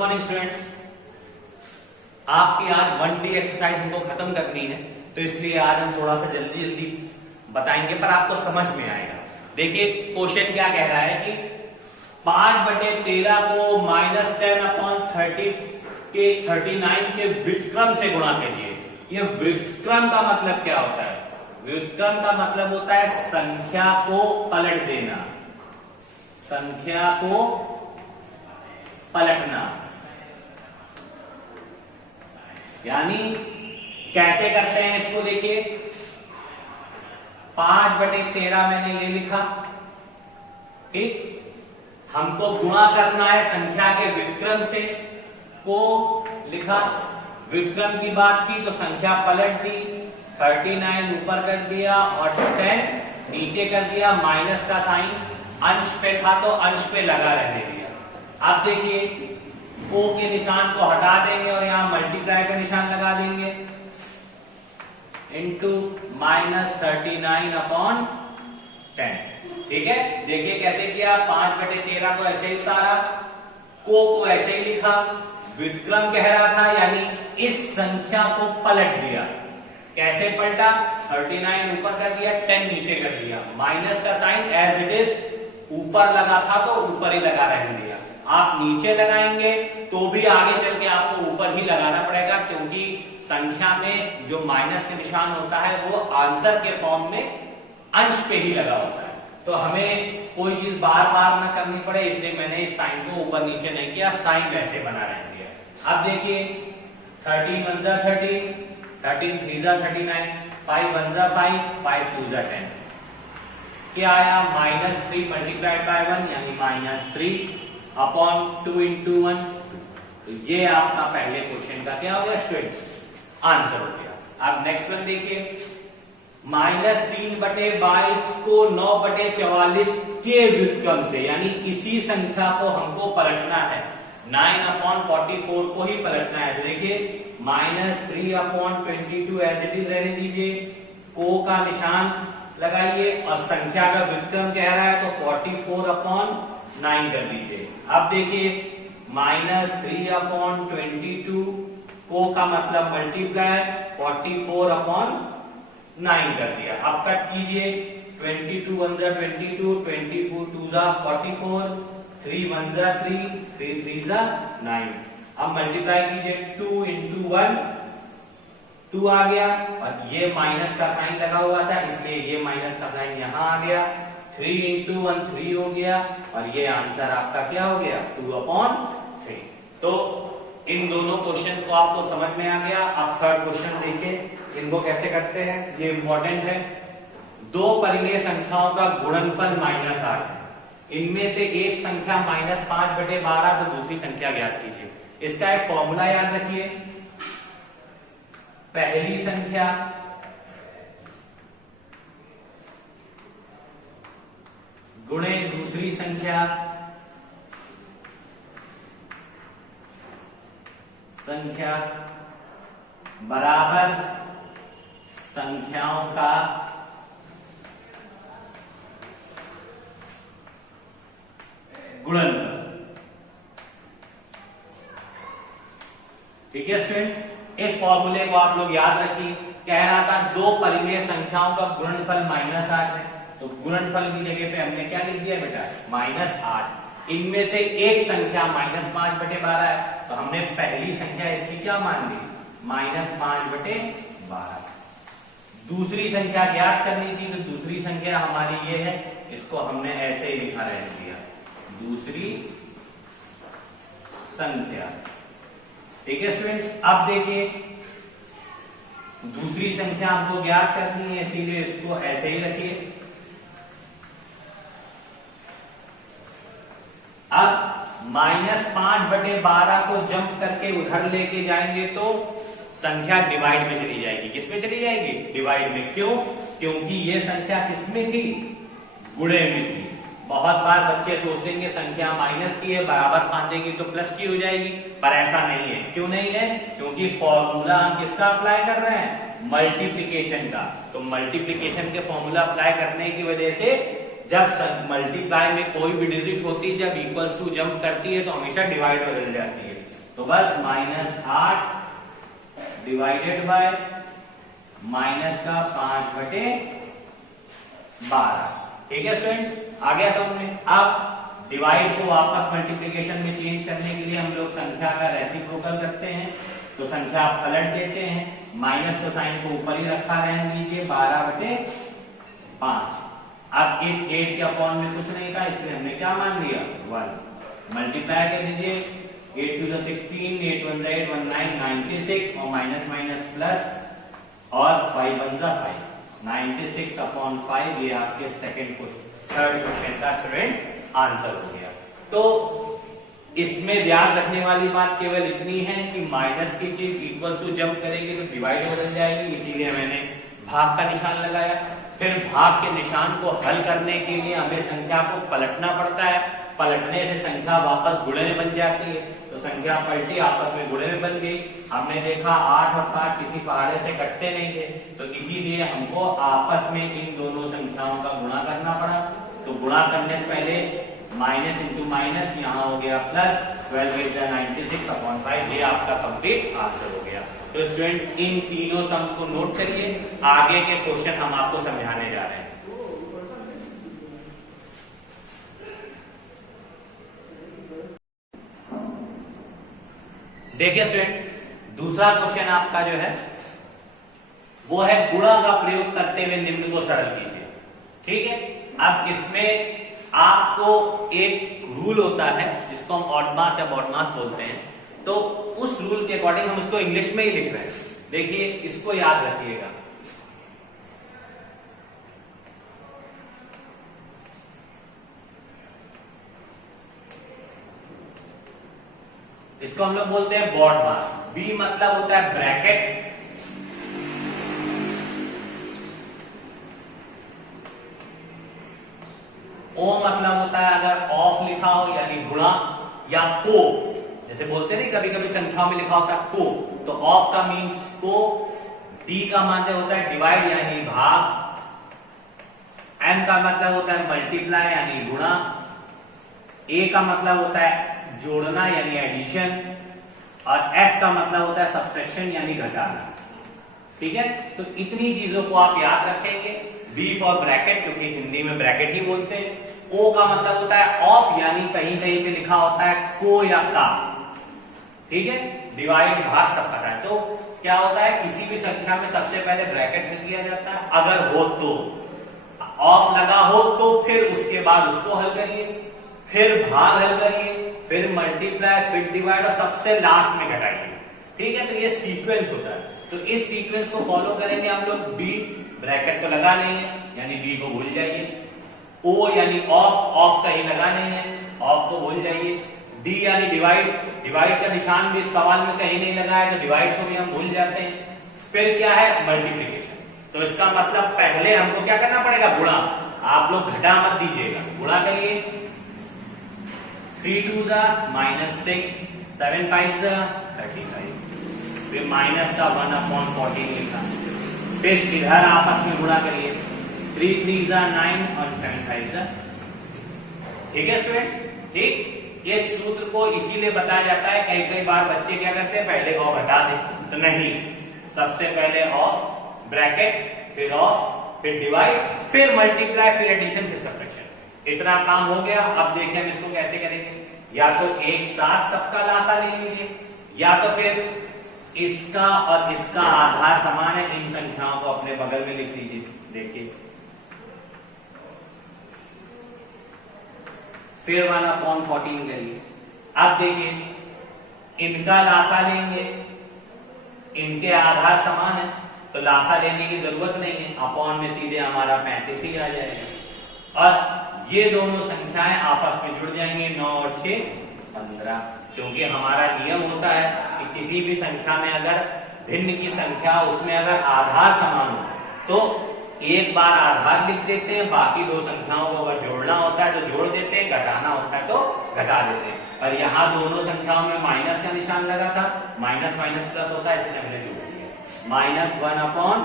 Morning students, आपकी आज 1D exercise हमको खत्म करनी है, तो इसलिए आज हम थोड़ा सा जल्दी जल्दी बताएंगे, पर आपको समझ में आएगा। देखिए क्वेश्चन क्या कह रहा है कि 5/13 को -10/30 के 39 के व्युत्क्रम से गुणा कीजिए। ये व्युत्क्रम का मतलब क्या होता है? व्युत्क्रम का मतलब होता है संख्या को पलट देना, संख्या को पलटना। यानी कैसे करते हैं इसको? देखिए 5/13 मैंने ये लिखा, ठीक। हमको गुणा करना है संख्या के व्युत्क्रम से, को लिखा, व्युत्क्रम की बात की तो संख्या पलट दी, 39 ऊपर कर दिया और 10 नीचे कर दिया, माइनस का साइन अंश पे था तो अंश पे लगा रहने दिया। अब देखिए को के निशान को हटा देंगे और यहां मल्टीप्लाई का निशान लगा देंगे, इंटू -39/10। ठीक है, देखिए कैसे किया। 5/13 को ऐसे ही उतारा, को ऐसे ही लिखा, व्युत्क्रम कह रहा था यानी इस संख्या को पलट दिया। कैसे पलटा? 39 ऊपर कर दिया, 10 नीचे कर दिया, माइनस का साइन एज इट इज ऊपर लगा था तो ऊपर ही लगा रहने दिया। आप नीचे लगाएंगे तो भी आगे चल के आपको ऊपर ही लगाना पड़ेगा, क्योंकि संख्या में जो माइनस का निशान होता है वो आंसर के फॉर्म में अंश पे ही लगा होता है। तो हमें कोई चीज बार बार न करनी पड़े, इसलिए मैंने इस साइन को ऊपर नीचे नहीं किया, साइन वैसे बना रहने दिया। अब देखिए 13 1 जा 13, 13 3 जा 39, 5 1 जा 5, 5 2 जा 10। क्या आया? -3 मल्टीप्लाइड बाय 1 यानी -3/2 × 1। तो ये आपका पहले क्वेश्चन का क्या हो गया स्टूडेंट्स? आंसर हो गया। अब नेक्स्ट वन देखिए, -3/22 को 9/44 के व्युत्क्रम से, यानी इसी संख्या को हमको पलटना है, 9/44 को ही पलटना है। तो देखिए -3/22 एज इट इज रहने दीजिए, को का निशान लगाइए और संख्या का व्युत्क्रम कह रहा है तो 44/9 कर दीजिए। अब देखिए -3/22 को का मतलब मल्टीप्लाई, 44/9 कर दिया। अब कट कीजिए, 22 1 जा 22, 22 2 जा 44, 3 1 जा 3, 3 3 जा 9। अब मल्टीप्लाई कीजिए, 2 × 1 2 आ गया और ये माइनस का साइन लगा हुआ था इसलिए ये माइनस का साइन यहां आ गया, 3 × 1 3 हो गया और ये आंसर आपका क्या हो गया? 2/3। तो इन दोनों क्वेश्चंस को आपको समझ में आ गया। अब थर्ड क्वेश्चन देखिए, इनको कैसे करते हैं, ये इंपॉर्टेंट है। दो परिमेय संख्याओं का गुणनफल -8 है, इनमें से एक संख्या -5/12 तो दूसरी संख्या ज्ञात कीजिए। इसका एक फॉर्मूला याद रखिए, पहली संख्या गुणे दूसरी संख्या, संख्या बराबर संख्याओं का गुणनफल। ठीक है स्टूडेंट्स, इस फॉर्मूले को आप लोग याद रखिए। कह रहा था दो परिमेय संख्याओं का गुणनफल -8 है, तो गुणनफल की जगह पे हमने क्या लिख दिया बेटा? -8। इनमें से एक संख्या -5/12 है, तो हमने पहली संख्या इसकी क्या मान ली? -5/12। दूसरी संख्या ज्ञात करनी थी, तो दूसरी संख्या हमारी ये है, इसको हमने ऐसे ही लिखा रह दिया, दूसरी संख्या। ठीक है स्टूडेंट्स, अब देखिए दूसरी संख्या हमको ज्ञात करनी है, इसीलिए इसको ऐसे ही रखिए। अब -5/12 को जंप करके उधर लेके जाएंगे तो संख्या डिवाइड में चली जाएगी। किसमें चली जाएगी? डिवाइड में। क्यों? क्योंकि ये संख्या किसमें थी? गुणे में थी। बहुत बार बच्चे सोच लेंगे संख्या माइनस की है, बराबर बांधेंगे तो प्लस की हो जाएगी, पर ऐसा नहीं है। क्यों नहीं है? क्योंकि फॉर्मूला हम किसका अप्लाई कर रहे हैं? मल्टीप्लीकेशन का। तो मल्टीप्लीकेशन के फॉर्मूला अप्लाई करने की वजह से जब मल्टीप्लाई में कोई भी डिजिट होती है, जब इक्वल्स टू जंप करती है तो हमेशा डिवाइड बदल जाती है। तो बस -8 डिवाइडेड बाय माइनस का 5/12। ठीक है स्टूडेंट्स, आ गया समझ में। अब डिवाइड को वापस मल्टीप्लिकेशन में चेंज करने के लिए हम लोग संख्या का रेसिप्रोकल करते हैं, तो संख्या पलट देते हैं, माइनस का साइन को ऊपर ही रखा रहने दीजिए, 12/5। अब इस 8 के अपॉन में कुछ नहीं था, इसलिए हमने क्या मान लिया 1। मल्टीप्लाई कर दीजिए, 8 2 16, 8 1 8 1 9 96 और माइनस माइनस प्लस और 5 1 5 96/5। ये आपके थर्ड क्वेश्चन का स्टूडेंट आंसर हो गया। तो इसमें ध्यान रखने वाली बात केवल इतनी है कि माइनस की चीज इक्वल टू जब करेगी तो डिवाइड बदल जाएगी, इसीलिए मैंने भाग का निशान लगाया। फिर भाग के निशान को हल करने के लिए हमें संख्या को पलटना पड़ता है, पलटने से संख्या वापस गुणे में बन जाती है, तो संख्या पलटी आपस में गुणे में बन गई। हमने देखा 8 और 5 किसी पहाड़े से कटते नहीं थे, तो इसीलिए हमको आपस में इन दोनों संख्याओं का गुणा करना पड़ा। तो गुणा करने से पहले माइनस इंटू माइनस, यहाँ हो गया प्लस 12 96/5। ये आपका कंप्लीट आंसर हो गया। तो स्टूडेंट इन तीनों सम्स को नोट करिए, आगे के क्वेश्चन हम आपको समझाने जा रहे हैं। देखिए स्टूडेंट, दूसरा क्वेश्चन आपका जो है वो है गुणा का प्रयोग करते हुए निम्न को सरल कीजिए। ठीक है, अब इसमें आपको एक रूल होता है जिसको हम ऑड मास या बॉड मास बोलते हैं, तो उस रूल के अकॉर्डिंग हम उसको इंग्लिश में ही लिख रहे हैं। देखिए, इसको याद रखिएगा। इसको हम लोग बोलते हैं बॉड मास। बी मतलब होता है ब्रैकेट, ओ मतलब होता है अगर ऑफ लिखा हो यानी गुणा या को, जैसे बोलते नहीं कभी कभी संख्याओं में लिखा होता है को, तो ऑफ का मीन्स को। डी का मतलब होता है डिवाइड यानी भाग, एम का मतलब होता है मल्टीप्लाई यानी गुणा, ए का मतलब होता है जोड़ना यानी एडिशन, और एस का मतलब होता है सब्ट्रैक्शन यानी घटाना। ठीक है, तो इतनी चीजों को आप याद रखेंगे। बी फॉर ब्रैकेट, क्योंकि हिंदी में ब्रैकेट ही बोलते हैं। ओ का मतलब होता है ऑफ, यानी कहीं कहीं पे लिखा होता है को या का। ठीक है, डिवाइड भाग सब पता है। तो क्या होता है, किसी भी संख्या में सबसे पहले ब्रैकेट लिख दिया जाता है, अगर हो तो, ऑफ लगा हो तो फिर उसके बाद उसको हल करिए, फिर भाग हल करिए, फिर मल्टीप्लाई, फिर डिवाइड और सबसे लास्ट में घटाइए। ठीक है, तो ये सीक्वेंस होता है। तो इस सीक्वेंस को फॉलो करेंगे हम लोग। बी ब्रैकेट तो लगा नहीं है यानी बी को भूल जाइए, ओ यानी ऑफ, ऑफ कहीं लगा नहीं है, ऑफ को भूल जाइए। डी यानी डिवाइड, डिवाइड का निशान भी इस सवाल में कहीं नहीं लगा है, तो डिवाइड को भी हम भूल जाते हैं। फिर क्या है, मल्टीप्लीकेशन। तो इसका मतलब पहले हमको क्या करना पड़ेगा, गुणा। आप लोग घटा मत दीजिएगा, गुणा करिए। 3 2 -6, 7 5 35, फिर माइनस का 1/14 लिखा, फिर इधर आपस में गुणा करिए, 3 3 9 और 7 5। ठीक है स्टूडेंट, ठीक। ये सूत्र को इसीलिए बताया जाता है, कई कई बार बच्चे क्या करते हैं, पहले ऑफ हटा दे, तो नहीं, सबसे पहले ऑफ, ब्रैकेट, फिर ऑफ, फिर डिवाइड, फिर मल्टीप्लाई, फिर एडिशन, फिर सब्ट्रैक्शन। इतना काम हो गया। अब देखिए हम इसको कैसे करेंगे। या तो एक साथ सबका लासा ले लीजिए, या तो फिर इसका और इसका आधार समान है, इन संख्याओं को अपने बगल में लिख लीजिए। देखिए, फिर 1/14 करिए। अब देखिए, इनका लासा लेंगे, इनके आधार समान है, तो लासा लेने की जरूरत नहीं है, अपॉन में सीधे हमारा 35 ही आ जाएगा। और ये दोनों संख्याएं आपस में जुड़ जाएंगी, 9 और 6 15। क्योंकि हमारा नियम होता है कि किसी भी संख्या में अगर भिन्न की संख्या, उसमें अगर आधार समान हो तो एक बार आधार लिख देते हैं, बाकी दो संख्याओं को अगर जोड़ना होता है तो जोड़ देते हैं, घटाना होता है तो घटा देते हैं। और यहाँ दोनों संख्याओं में माइनस का निशान लगा था, माइनस माइनस प्लस होता है, इसलिए हमने जोड़ दिया, -1/14।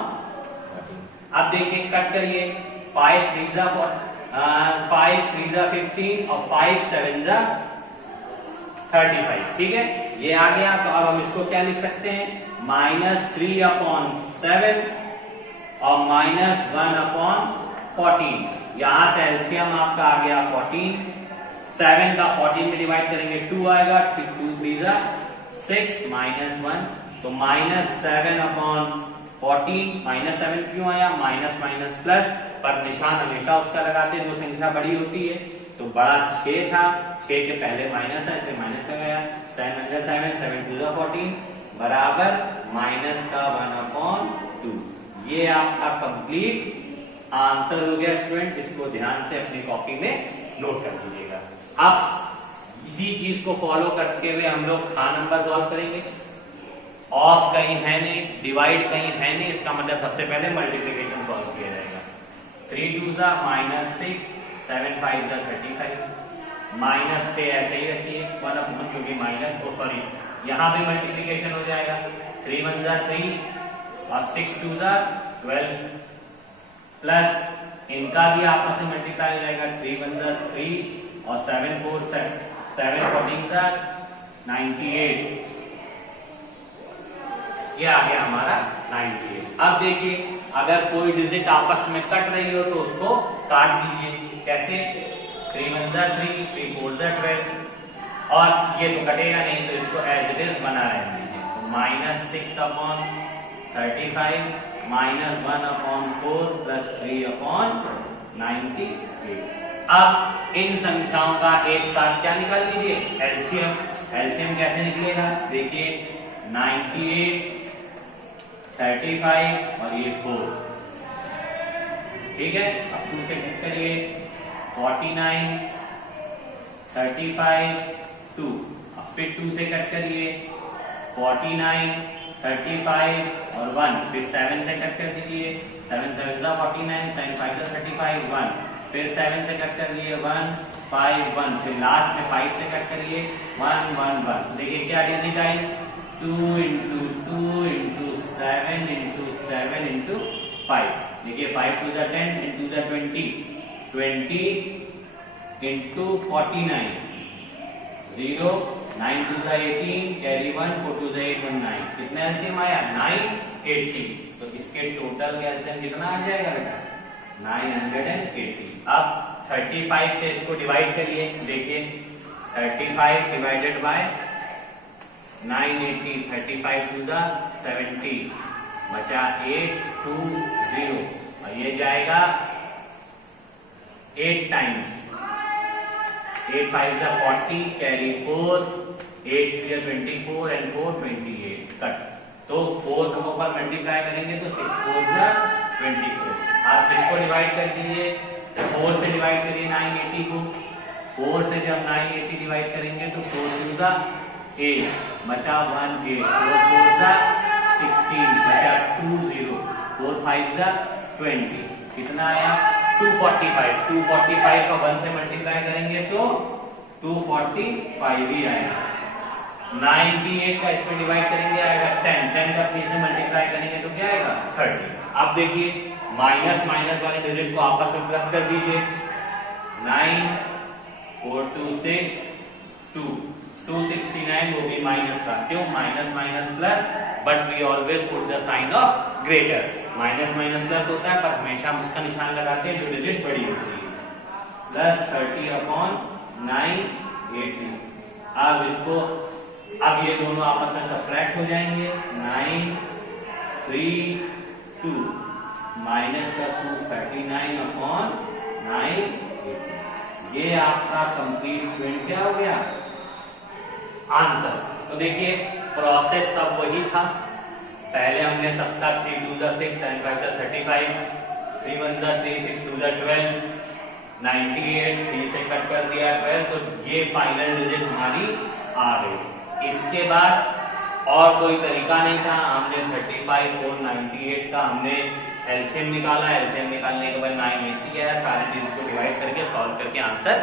अब देखिए, कट करिए, 5 3 15 और 5 7 35। ठीक है, ये आ गया। तो अब हम इसको क्या लिख सकते हैं, -3/7 और -1/14। यहां से एलसीएम आपका आ गया 14, 7 का 14 में डिवाइड करेंगे 2 आएगा, 2 3 6 -1, तो -7/14। -7 क्यों आया, माइनस माइनस प्लस, पर निशान हमेशा उसका लगाते हैं जो संख्या बड़ी होती है। तो बड़ा 6 था, 6 के पहले माइनस है इसलिए माइनस का गया, 7 7 2 14 बराबर -1/2। ये आपका कंप्लीट आंसर हो गया स्टूडेंट। इसको ध्यान से अपनी कॉपी में नोट कर लीजिएगा। अब इसी चीज को फॉलो करते हुए हम लोग खा नंबर सॉल्व करेंगे। ऑफ कहीं है नहीं, डिवाइड कहीं है नहीं, इसका मतलब सबसे पहले मल्टीप्लिकेशन सॉल्व किया जाएगा। 3 2 -6, 7 5 35, माइनस से ऐसे ही रखिए 1/1 क्योंकि माइनस, सॉरी यहां भी मल्टीप्लिकेशन हो जाएगा। 3 1 3 और 6 2 12 प्लस इनका भी आपस में मल्टीप्लाई हो जाएगा। 3 1 3 और 7 4 7 14 98। ये आ गया हमारा 98। अब देखिए अगर कोई डिजिट आपस में कट रही हो तो उसको काट दीजिए। कैसे, 3 1 3 3 4 12 और ये तो कटेगा नहीं तो इसको एज इट इज बना रहेंगे। तो -6/35 -1/4 प्लस 3/98। अब इन संख्याओं का एक साथ क्या निकाल लीजिए, एलसीएम। एलसीएम कैसे निकलेगा, देखिए 98 35 और ये 4, ठीक है। अब 2 से कट करिए, 49 35 2, अब फिर 2 से कट करिए, 49 35 और 1, फिर 7 से कट कर दीजिए, 7 7 49, 7 5 35 1, फिर 7 से कट कर लिए 1 5 1, फिर लास्ट में 5 से कट करिए 1 1 1। देखिए क्या digit I, 2 into 2 into 7 into 7 into 5। देखिए 5 2 10 into 20 20 into 49 0 9 2 18 कैरी 1 4 2 8 1 9। कितना एलसीएम आया, 980। तो इसके टोटल एलसीएम कितना आ जाएगा बेटा, 980। अब 35 से इसको डिवाइड करिए, देखिए 35 डिवाइडेड बाय 980, 35 2 70 बचा 820 और ये जाएगा 8 टाइम्स, 8 5 40 कैरी 4, 8 3 24 एंड 4 28 कट। तो 4 को ऊपर मल्टीप्लाई करेंगे तो 6 4 24। आप इसको डिवाइड कर दीजिए, 4 से डिवाइड करिए 980 को, 4 से जब 980 डिवाइड करेंगे तो 4 2 8 बचा 1 8, 4 4 16 बचा 2 0, 4 5 20। कितना आया, 245। 245 का 1 से मल्टीप्लाई करेंगे तो 245 ही आएगा। 98 का इसमें डिवाइड करेंगे आएगा 10, 10 का 3 से मल्टीप्लाई करेंगे तो क्या आएगा 30। अब देखिए माइनस माइनस वाले डिजिट को आपस में प्लस कर दीजिए, 9 4 2 6 2 269, वो भी माइनस का, क्यों, minus minus plus, but we always put the sign of greater. Minus minus plus होता है पर हमेशा हम उसका निशान लगाते हैं जो डिजिट बड़ी होती है। प्लस 30/980। अब इसको, अब ये दोनों आपस में सब्ट्रैक्ट हो जाएंगे, 9 3 2 माइनस का 2 39/980। ये आपका कंप्लीट स्टूडेंट क्या हो गया, आंसर। तो देखिए प्रोसेस सब वही था, पहले हमने सबका 3 2 6 7 5 35, 3 1 3 6 2 12, 98 3 से कट कर दिया 12, तो ये फाइनल डिजिट हमारी आ गई। इसके बाद और कोई तरीका नहीं था, हमने 35 4 98 का हमने एलसीएम निकाला, एलसीएम निकालने के बाद 980 आया, सारे डिजिट को डिवाइड करके सॉल्व करके आंसर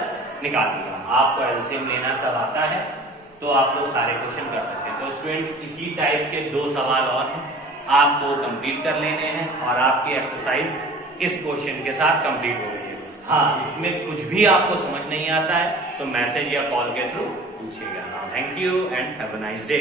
निकाल दिया। आपको एलसीएम लेना सब आता है तो आप लोग सारे क्वेश्चन कर सकते हैं। तो स्टूडेंट इसी टाइप के 2 सवाल और हैं, आपको कंप्लीट कर लेने हैं और आपकी एक्सरसाइज इस क्वेश्चन के साथ कंप्लीट हो गई है। हाँ, इसमें कुछ भी आपको समझ नहीं आता है तो मैसेज या कॉल के थ्रू पूछेगा। Thank you and have a nice day.